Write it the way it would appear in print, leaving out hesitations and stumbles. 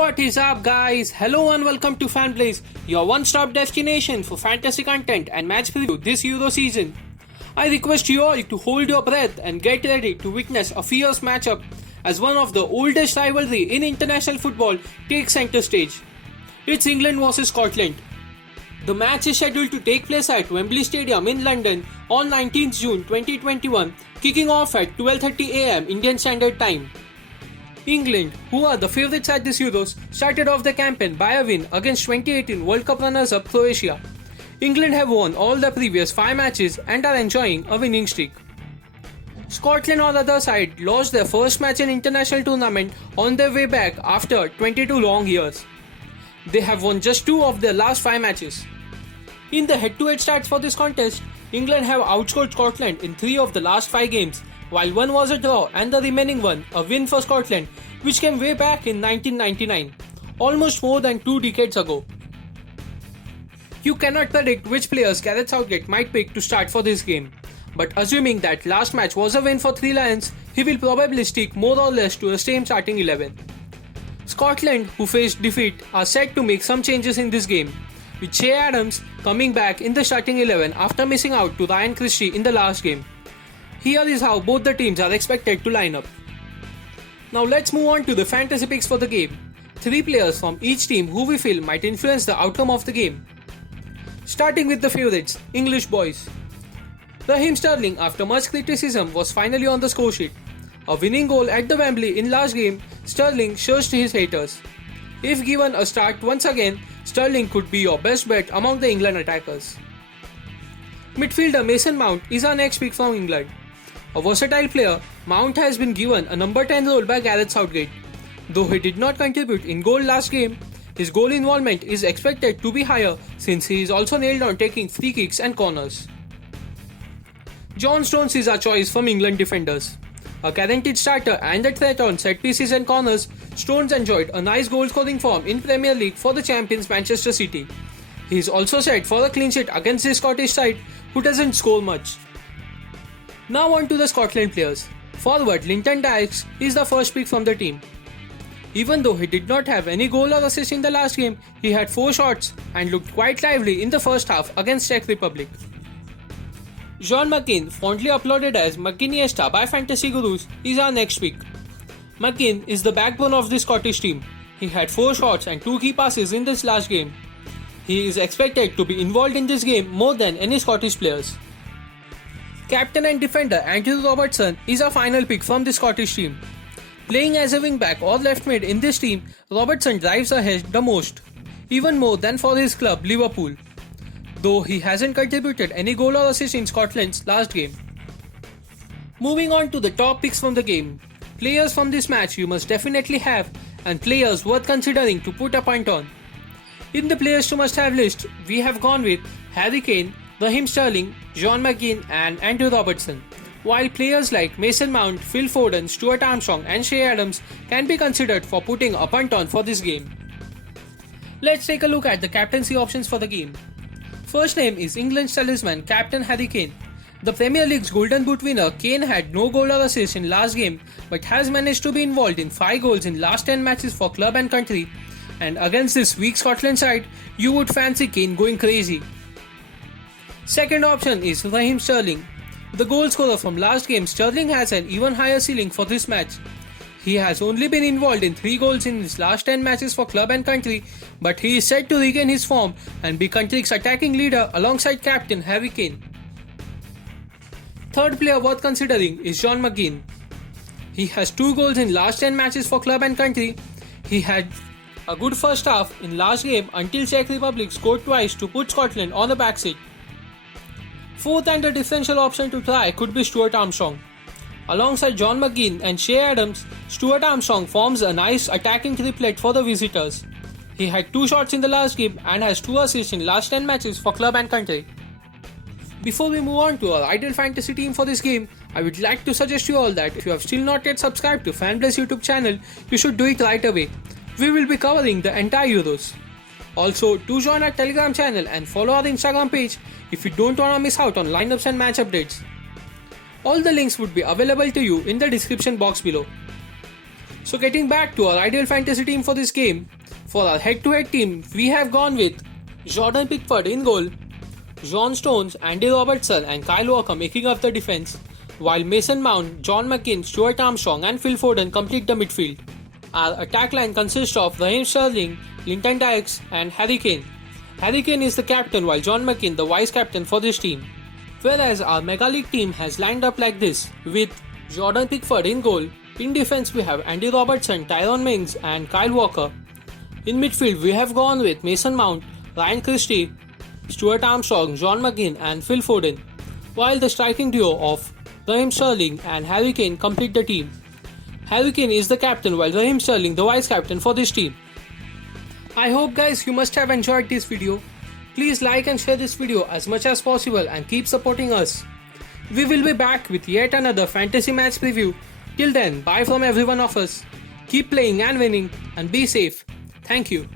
What is up, guys? Hello and welcome to FanBlaze, your one-stop destination for fantasy content and match preview this Euro season. I request you all to hold your breath and get ready to witness a fierce matchup as one of the oldest rivalry in international football takes center stage. It's England vs Scotland. The match is scheduled to take place at Wembley Stadium in London on 19th June 2021, kicking off at 12:30 am Indian Standard Time. England, who are the favourites at this Euros, started off the campaign by a win against 2018 World Cup runners-up Croatia. England have won all the previous 5 matches and are enjoying a winning streak. Scotland, on the other side, lost their first match in international tournament on their way back after 22 long years. They have won just 2 of their last 5 matches. In the head-to-head stats for this contest, England have outscored Scotland in 3 of the last 5 games, while one was a draw and the remaining one a win for Scotland, which came way back in 1999, almost more than 2 decades ago. You cannot predict which players Gareth Southgate might pick to start for this game, but assuming that last match was a win for Three Lions, he will probably stick more or less to the same starting 11. Scotland, who faced defeat, are set to make some changes in this game, with Che Adams coming back in the starting 11 after missing out to Ryan Christie in the last game. Here is how both the teams are expected to line up. Now let's move on to the fantasy picks for the game. 3 players from each team who we feel might influence the outcome of the game. Starting with the favourites, English boys. Raheem Sterling, after much criticism, was finally on the score sheet. A winning goal at the Wembley in last game, Sterling shushed his haters. If given a start once again, Sterling could be your best bet among the England attackers. Midfielder Mason Mount is our next pick from England. A versatile player, Mount has been given a number 10 role by Gareth Southgate. Though he did not contribute in goal last game, his goal involvement is expected to be higher since he is also nailed on taking free kicks and corners. John Stones is our choice from England defenders. A guaranteed starter and a threat on set pieces and corners, Stones enjoyed a nice goal scoring form in Premier League for the champions Manchester City. He is also set for a clean sheet against the Scottish side, who doesn't score much. Now on to the Scotland players. Forward Linton Dykes is the first pick from the team. Even though he did not have any goal or assist in the last game, he had 4 shots and looked quite lively in the first half against Czech Republic. John McGinn, fondly applauded as McGinniesta by Fantasy Gurus, is our next pick. McGinn is the backbone of the Scottish team. He had 4 shots and 2 key passes in this last game. He is expected to be involved in this game more than any Scottish players. Captain and defender Andrew Robertson is our final pick from the Scottish team. Playing as a wing-back or left mid in this team, Robertson drives ahead the most, even more than for his club Liverpool, though he hasn't contributed any goal or assist in Scotland's last game. Moving on to the top picks from the game. Players from this match you must definitely have and players worth considering to put a punt on. In the players to must have list, we have gone with Harry Kane, Raheem Sterling, John McGinn and Andrew Robertson, while players like Mason Mount, Phil Foden, Stuart Armstrong and Che Adams can be considered for putting a punt on for this game. Let's take a look at the captaincy options for the game. First name is England's talisman Captain Harry Kane. The Premier League's Golden Boot winner Kane had no goal or assist in last game but has managed to be involved in 5 goals in last 10 matches for club and country, and against this weak Scotland side, you would fancy Kane going crazy. Second option is Raheem Sterling. The goal scorer from last game, Sterling has an even higher ceiling for this match. He has only been involved in 3 goals in his last 10 matches for club and country, but he is set to regain his form and be country's attacking leader alongside captain Harry Kane. Third player worth considering is John McGinn. He has 2 goals in last 10 matches for club and country. He had a good first half in last game until Czech Republic scored twice to put Scotland on the back seat. Fourth and a differential option to try could be Stuart Armstrong. Alongside John McGinn and Che Adams, Stuart Armstrong forms a nice attacking triplet for the visitors. He had 2 shots in the last game and has 2 assists in last 10 matches for club and country. Before we move on to our ideal fantasy team for this game, I would like to suggest you all that if you have still not yet subscribed to FanBlaze YouTube channel, you should do it right away. We will be covering the entire Euros. Also, do join our Telegram channel and follow our Instagram page if you don't want to miss out on lineups and match updates. All the links would be available to you in the description box below. So getting back to our ideal fantasy team for this game, for our head-to-head team, we have gone with Jordan Pickford in goal, John Stones, Andy Robertson and Kyle Walker making up the defense, while Mason Mount, John McGinn, Stuart Armstrong and Phil Foden complete the midfield. Our attack line consists of Raheem Sterling, Linton Dykes and Harry Kane. Harry Kane is the captain while John McGinn the vice captain for this team. Whereas our Mega League team has lined up like this with Jordan Pickford in goal, in defense we have Andy Robertson, Tyrone Mings and Kyle Walker. In midfield we have gone with Mason Mount, Ryan Christie, Stuart Armstrong, John McGinn and Phil Foden, while the striking duo of Raheem Sterling and Harry Kane complete the team. Harry Kane is the captain while Raheem Sterling the vice captain for this team. I hope guys you must have enjoyed this video. Please like and share this video as much as possible and keep supporting us. We will be back with yet another fantasy match preview. Till then, bye from every one of us. Keep playing and winning and be safe. Thank you.